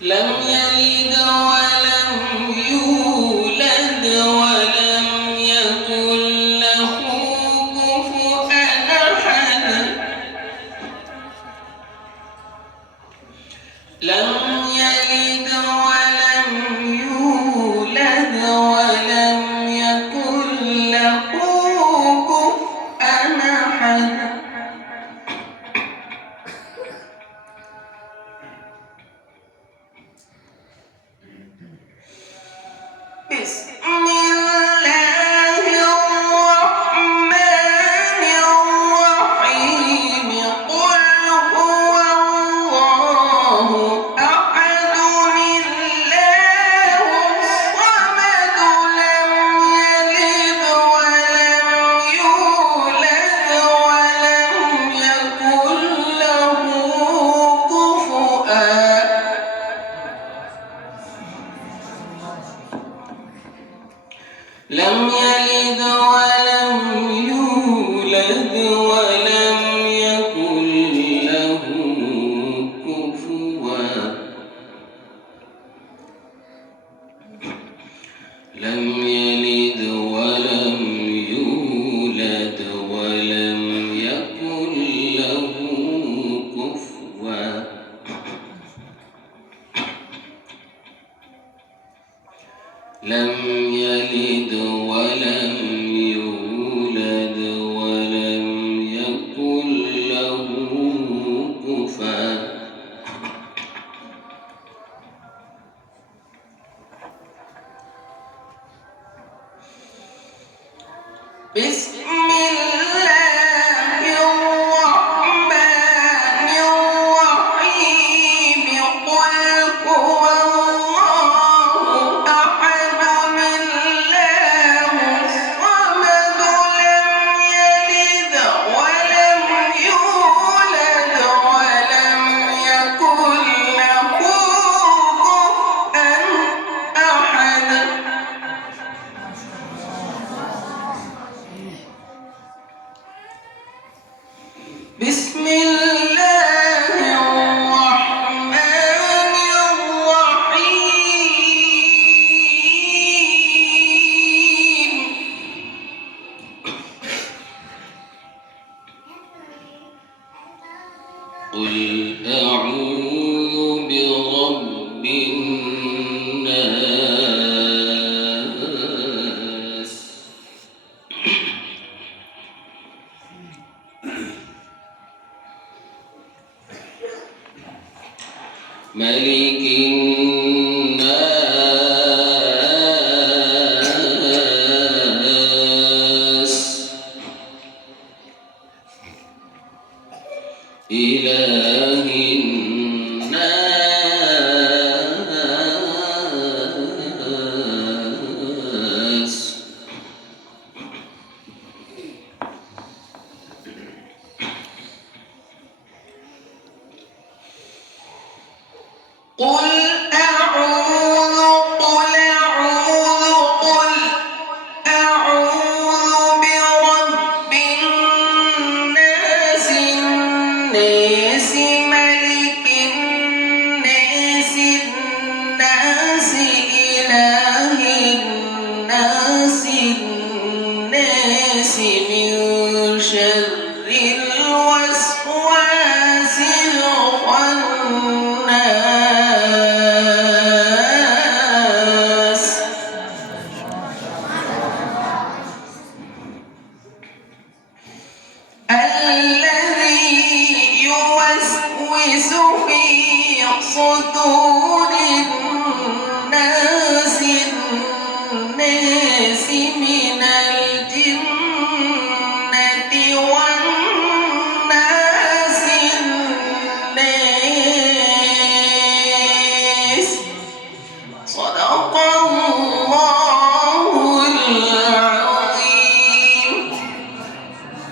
لم يلد ولم يولد ولم يكن له كفوا أحد. لم يلد ولم يولد ولم يكن له كفوا أحد. بسم الله الرحمن الرحيم. قل هو الله أحد الله الصمد. لم يلد ولم يولد ولم يكن له كفوا. لم يلد ولم يولد ولم يكن له كفوا. لم يلد ولم يولد ولم يكن له كفوا. لم يلد ولم يولد ولم يكن له كفوا. بسم الله الرحمن الرحيم. قل هو الله أحد الله الصمد. لم يلد ولم يولد ولم يكن له كفوا أحد. بسم الله الرحمن الرحيم. قل أعوذ برب الناس. ملك الناس. إله الناس. قل أعوذ برب الناس. الناس ملك الناس الناس إله الناس الناس من شر الوسواس الخناس. الذي يوسوس في صدور